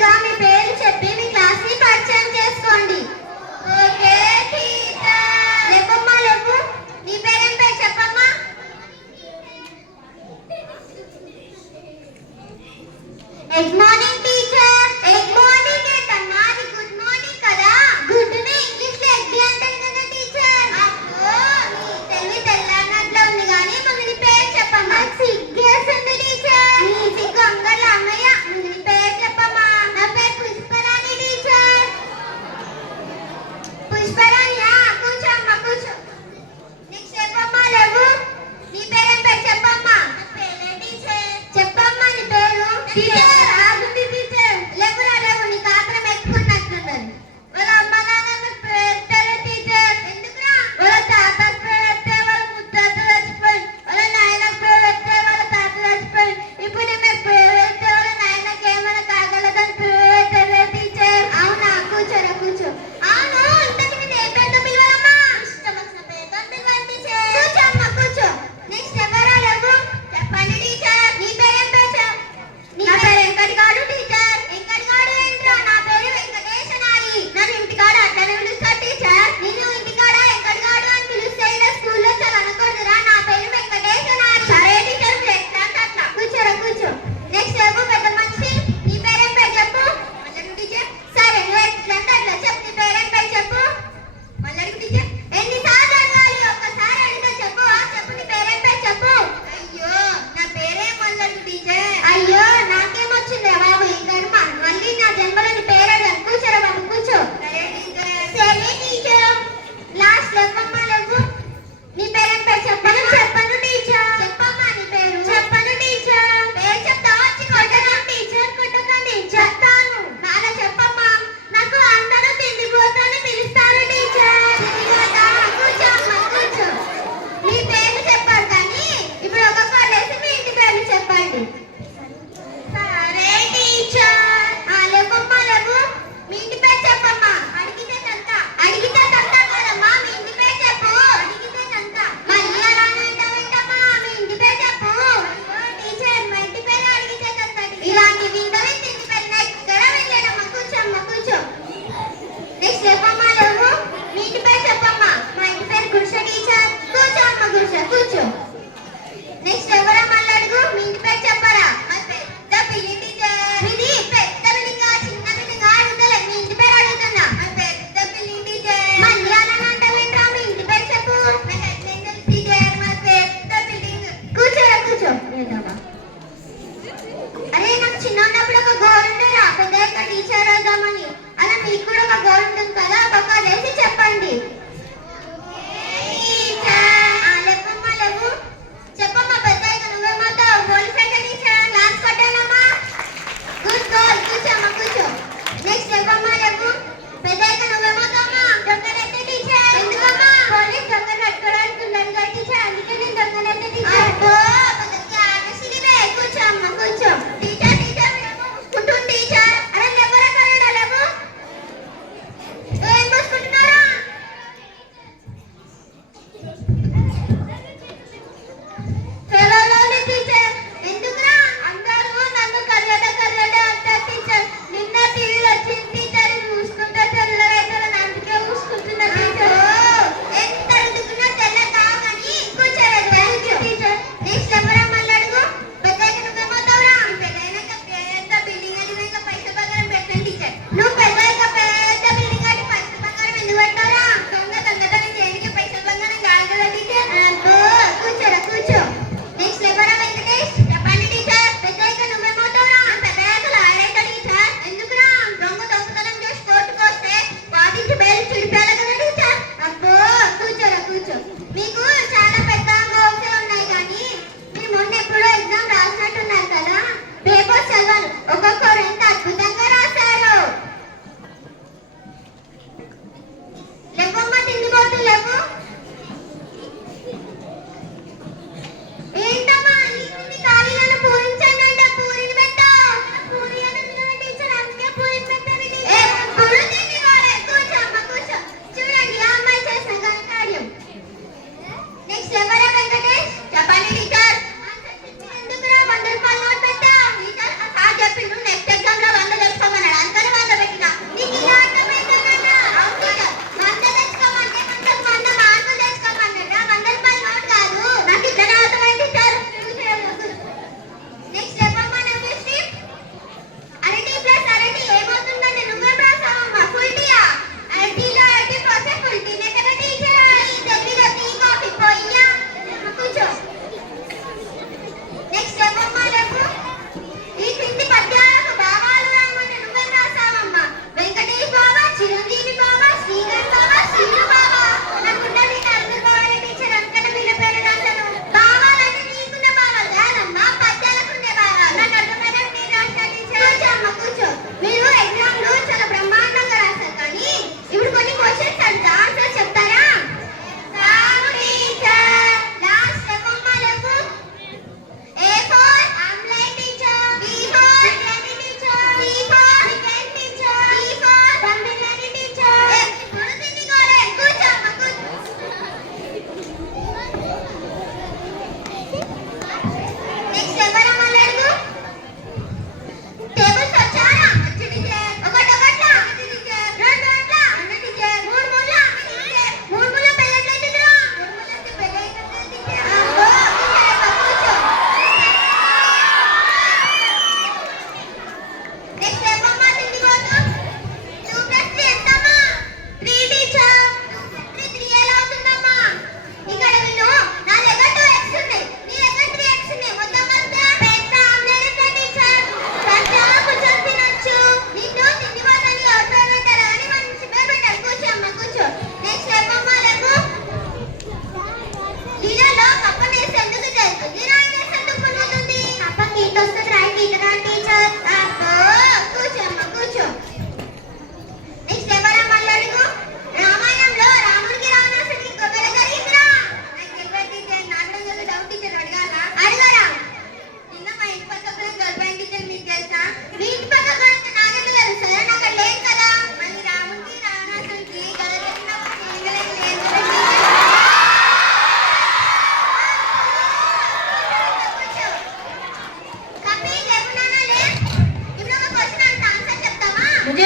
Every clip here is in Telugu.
ముందుగా మీ పేరు చెప్పి మీ క్లాస్ ని పరిచయం చేసుకోండి. Okay teacher. లేవమ్మా లేవు. నీ పేరేం పేరు చెప్పమ్మా. Good morning teacher. Good morning ఏంటమ్మా, అది గుడ్ మార్నింగ్ కదా. గుడ్ ని ఇంగ్లీష్ లో ఎగ్గి అంటారు కదా టీచర్. అబ్బో నీ తెలివి తెల్లన్నట్లో ఉంది కానీ ముందు నీ పేరు చెప్పమ్మా. సిగ్గేస్తుంది టీచర్. నీ సిగ్గు అంగళ్ళ అమ్మయ్య. ముందు నీ పేరు చెప్పమ్మా. నా పేరు పుష్పరాణి టీచర్. పుష్పరాణియా, కూర్చో అమ్మా కూర్చో. నీకు చెప్పమ్మా లేవు. నీ పేరేం పేరు చెప్పమ్మా. నా పేరే టీచర్. చెప్పమ్మా నీ పేరు. టీచర్ ఆగుంది టీచర్. లేవురా లేవు, నీకు ఆత్రం ఎక్కున్నట్లున్నది. వాళ్ళ అమ్మ నాన్న పేరు టీచర్. ఎందుకురా? వాళ్ళ తాత పేరు, వాళ్ళ ముత్తాత చచ్చిపోయి, వాళ్ళ నాయన పేరు, వాళ్ళ తాత చచ్చిపోయి, ఇప్పుడు నీ పేరు వాళ్ళ నాయనకి ఏమైనా కాగలదని పేరు టీచర్. అవునా, కూర్చోరా కూర్చో. అవును, ఇంతకు నేను ఏ పేరుతో పిలవాలమ్మా. ఇష్టం వచ్చిన పేరుతో పిలవాలి టీచర్. కూర్చో అమ్మా కూర్చో. నెక్స్ట్ ఎవరా లేవు. చెప్పండి టీచర్. నీ పేరేం పేరు. నీ పేరేం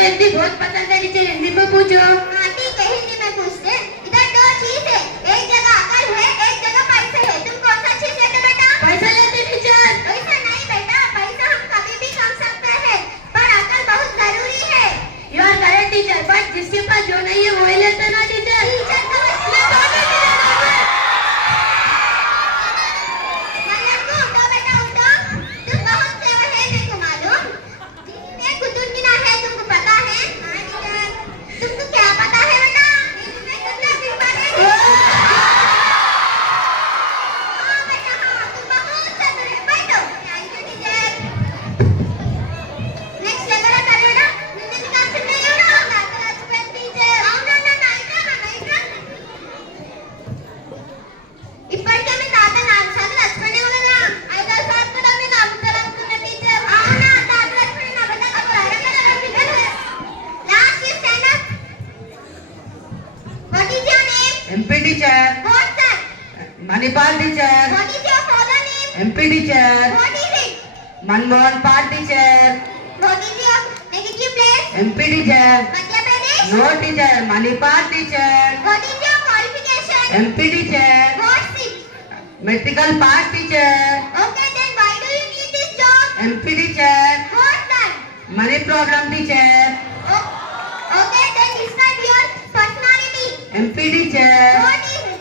हिंदी बहुत पसंद है टीचर, हिंदी में पूछो। हाँ ठीक है, हिंदी में पूछते। इधर दो चीज है, एक जगह अकल है, एक जगह पैसे है। तुम कौन सा चीज लेते बेटा? पैसा लेते टीचर। पैसा नहीं बेटा, पैसा हम कभी भी कमा सकते हैं, पर अकल बहुत जरूरी है। You are correct teacher, but जिसके पास जो नहीं है वही लेते ना टीचर। टीचर तो इसमें तो नहीं मतलब उठो बेटा उठो, तुम बहुत क्लेवर है मेरे को मालूम। दीदी में कुतुब मीनार है, तुमको पता है? हाँ टीचर। तुमको क्या पता है बेटा? दीदी में कुतुब मीनार है। हाँ बेटा हाँ, तुम बहुत चतुर है, बैठो। Thank you teacher. Next level कर बेटा, निन्ने काम से ले लो ना, क्लास में टीचर। అవునా నైట్రా ఇప్పటికే మీ తాత 4 సార్లు చచ్చిపోయావు కదా, 5వ సార్ కూడా మీరు నమ్ముతారనుకున్న టీచర్. అవునా తాత చచ్చిపోయిన అబద్ధం చెప్పారా కదా teacher? Last year stand up. What is your name? MP teacher, what sir? Manipal teacher, what is your father name? MP teacher, what is it? Manmohan Pal teacher, what is your negative place? MP teacher, Madhya Pradesh. no teacher, Manipal teacher, what is your qualification? MP teacher, what's it? Medical Pass teacher, okay then why do you need this job? MP teacher, what's that? Money problem teacher, Okay, then describe your personality. MP teacher, What is it?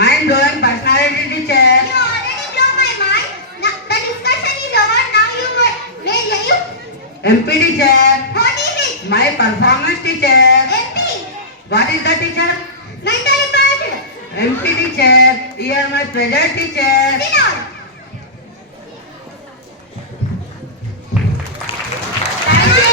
mind blowing personality teacher, You already blow my mind. Now, the discussion is over. Now you may you. MP teacher, What is it? my performance teacher, MP. what is the teacher? Mental impairment. MP teacher, here my pleasure teacher. Sit down.